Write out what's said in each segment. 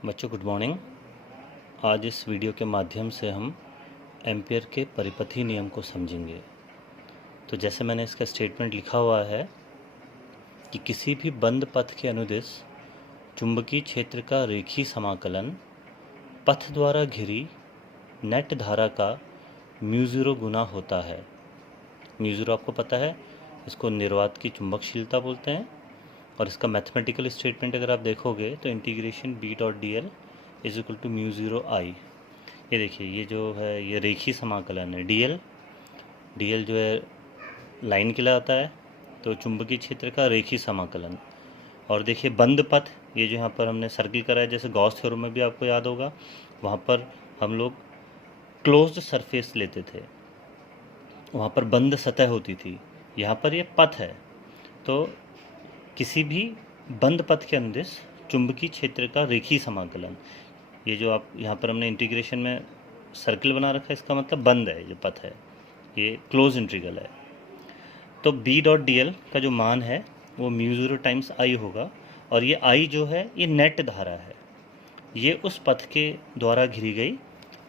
बच्चों good morning. आज इस वीडियो के माध्यम से हम एम्पियर के परिपथी नियम को समझेंगे। तो जैसे मैंने इसका स्टेटमेंट लिखा हुआ है कि किसी भी बंद पथ के अनुदिश चुंबकीय क्षेत्र का रेखीय समाकलन पथ द्वारा घिरी नेट धारा का म्यू गुना होता है। म्यू आपको पता है, इसको निर्वात की चुंबकशीलता बोलते हैं। और इसका मैथमेटिकल स्टेटमेंट अगर आप देखोगे तो integration B dot D L is equal to mu I. ये देखिए, ये जो है ये रेखीय समाकलन है। डी एल जो है लाइन के लिए आता है, तो चुंबकीय क्षेत्र का रेखीय समाकलन। और देखिए बंद पथ, ये जो यहाँ पर हमने सर्किल करा है, जैसे गॉस थ्योरम में भी आपको याद होगा, वहाँ पर हम लोग क्लोज्ड सरफेस लेते थे, वहाँ पर बंद सतह होती थी। यहाँ पर ये पथ है, तो किसी भी बंद पथ के अनुदिश चुंबकीय क्षेत्र का रेखीय समाकलन, ये जो आप यहाँ पर हमने इंटीग्रेशन में सर्किल बना रखा है, इसका मतलब बंद है, जो पथ है ये क्लोज इंटीग्रल है। तो बी डॉट डी एल का जो मान है वो म्यू टाइम्स आई होगा, और ये आई जो है ये नेट धारा है, ये उस पथ के द्वारा घिरी गई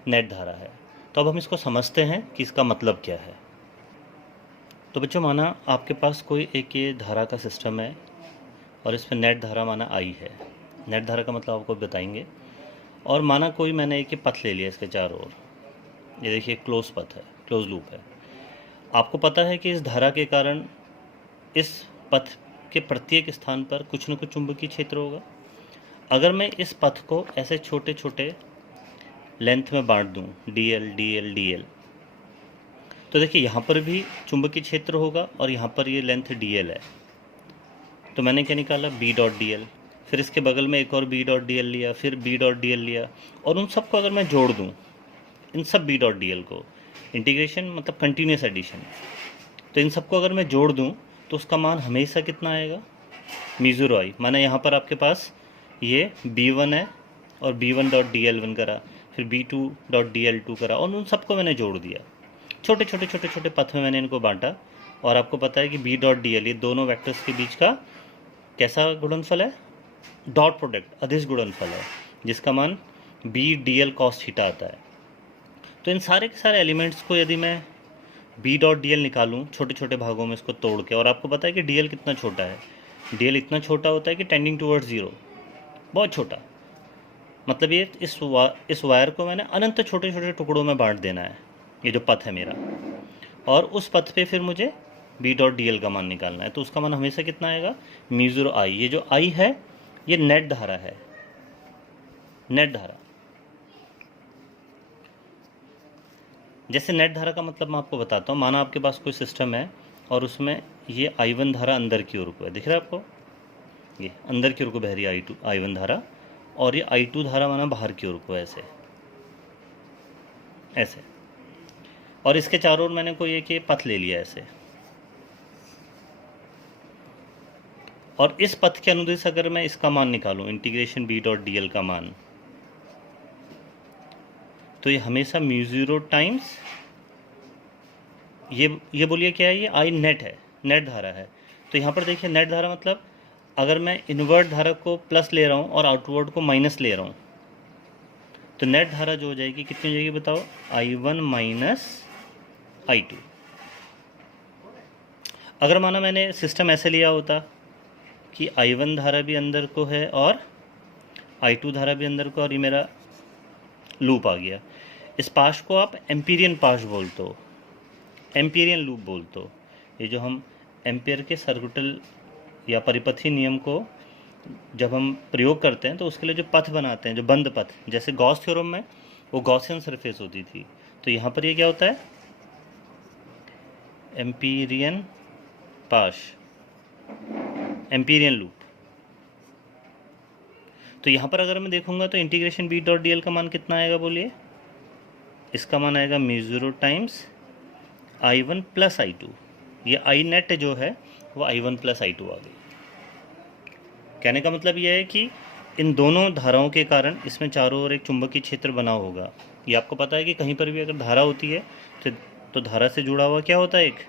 नेट धारा है। तो अब हम इसको समझते हैं कि इसका मतलब क्या है। तो बच्चों, माना आपके पास कोई एक ये धारा का सिस्टम है और इस पर नेट धारा माना आई है। नेट धारा का मतलब आपको बताएंगे। और माना कोई मैंने एक पथ ले लिया इसके चारों ओर, ये देखिए क्लोज पथ है, क्लोज लूप है। आपको पता है कि इस धारा के कारण इस पथ के प्रत्येक स्थान पर कुछ न कुछ चुंबकीय क्षेत्र होगा। अगर मैं इस पथ को ऐसे छोटे छोटे लेंथ में बांट दूं, D L D L D L, तो देखिए यहाँ पर भी चुंबकीय क्षेत्र होगा और यहाँ पर ये लेंथ डी एल है। तो मैंने क्या निकाला, बी डॉट डी एल, फिर इसके बगल में एक और बी डॉट डी एल लिया, फिर बी डॉट डी एल लिया, और उन सबको अगर मैं जोड़ दूँ, इन सब बी डॉट डी एल को, इंटीग्रेशन मतलब कंटिन्यूस एडिशन, तो इन सबको अगर मैं जोड़ दूँ तो उसका मान हमेशा कितना आएगा, म्यू आई। माना यहाँ पर आपके पास ये B1 है और B1 dot D L one करा, फिर B2 dot D L two करा, और उन सबको मैंने जोड़ दिया। छोटे छोटे छोटे छोटे पथ में मैंने इनको बांटा, और आपको पता है कि बी डॉट डी एल ये दोनों वेक्टर्स के बीच का कैसा गुणनफल है, डॉट प्रोडक्ट, अदिश गुणनफल है, जिसका मान B d l cos theta आता है। तो इन सारे के सारे एलिमेंट्स को यदि मैं बी डॉट डी एल निकालूँ छोटे छोटे भागों में इसको तोड़ के, और आपको पता है कि डी एल कितना छोटा है, डी एल इतना छोटा होता है कि टेंडिंग टूवर्ड्स जीरो, बहुत छोटा। मतलब ये इस वायर को मैंने अनंत छोटे छोटे टुकड़ों में बांट देना है, ये जो पथ है मेरा, और उस पथ पे फिर मुझे बी डॉट डी एल का मान निकालना है। तो उसका मान हमेशा कितना आएगा, म्यू आई। ये जो आई है ये नेट धारा है, नेट धारा। जैसे नेट धारा का मतलब मैं आपको बताता हूँ। माना आपके पास कोई सिस्टम है और उसमें ये I1 धारा अंदर की ओर को है, दिख रहा है आपको, ये अंदर की ओर को बह रही है I1 धारा, और ये I2 धारा माना बाहर की ओर को, ऐसे ऐसे। और इसके चारों ओर मैंने कोई एक पथ ले लिया ऐसे, और इस पथ के अनुदिश अगर मैं इसका मान निकालूं, integration B dot D l का मान, तो ये हमेशा म्यू टाइम्स ये बोलिए क्या है, ये आई नेट है, नेट धारा है। तो यहाँ पर देखिए नेट धारा मतलब अगर मैं इनवर्ट धारा को प्लस ले रहा हूँ और आउटवर्ड को माइनस ले रहा हूँ, तो नेट धारा जो हो जाएगी कितनी हो जाएगी बताओ, I1 माइनस I2। अगर माना मैंने सिस्टम ऐसे लिया होता कि I1 धारा भी अंदर को है और I2 धारा भी अंदर को, और ये मेरा लूप आ गया। इस पाश को आप एम्पीरियन पाश बोलते हो, एम्पीरियन लूप बोलते हो। ये जो हम एम्पियर के सर्कुटल या परिपथी नियम को जब हम प्रयोग करते हैं तो उसके लिए जो पथ बनाते हैं, जो बंद पथ, जैसे गॉस थ्योरम में वो गॉसियन सरफेस होती थी, तो यहाँ पर ये क्या होता है, एम्पीरियन पाश, एम्पीरियन लूप। तो यहाँ पर अगर मैं देखूंगा तो integration B dot D l का मान कितना आएगा बोलिए, इसका मान आएगा mu times I1 plus I2। ये आई नेट जो है वो I1 प्लस I2 आ गई। कहने का मतलब यह है कि इन दोनों धाराओं के कारण इसमें चारों ओर एक चुंबकीय क्षेत्र बना होगा। ये आपको पता है कि कहीं पर भी अगर धारा होती है तो धारा से जुड़ा हुआ क्या होता है, एक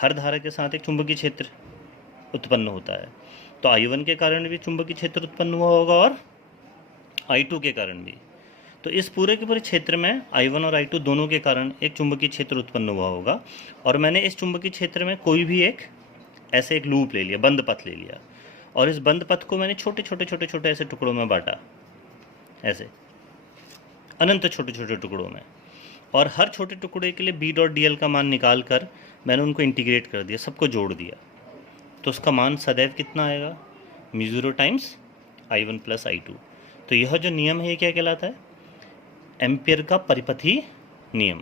हर धारा के साथ एक चुंबकीय क्षेत्र उत्पन्न होता है। तो I1 के कारण भी चुंबकीय क्षेत्र उत्पन्न हुआ होगा और I2 के कारण भी। तो इस पूरे के पूरे क्षेत्र में I1 और I2 दोनों के कारण एक चुंबकीय क्षेत्र उत्पन्न हुआ होगा। और मैंने इस चुंबकीय क्षेत्र में कोई भी एक ऐसे एक लूप ले लिया, बंद पथ ले लिया, और इस बंद पथ को मैंने छोटे छोटे छोटे छोटे ऐसे टुकड़ों में बांटा, ऐसे अनंत छोटे छोटे टुकड़ों में। और हर छोटे टुकड़े के लिए बी डॉट डी एल का मान निकाल कर मैंने उनको इंटीग्रेट कर दिया, सबको जोड़ दिया। तो उसका मान सदैव कितना आएगा, म्यू0 टाइम्स I1 प्लस I2। तो यह जो नियम है ये क्या कहलाता है, एम्पियर का परिपथी नियम।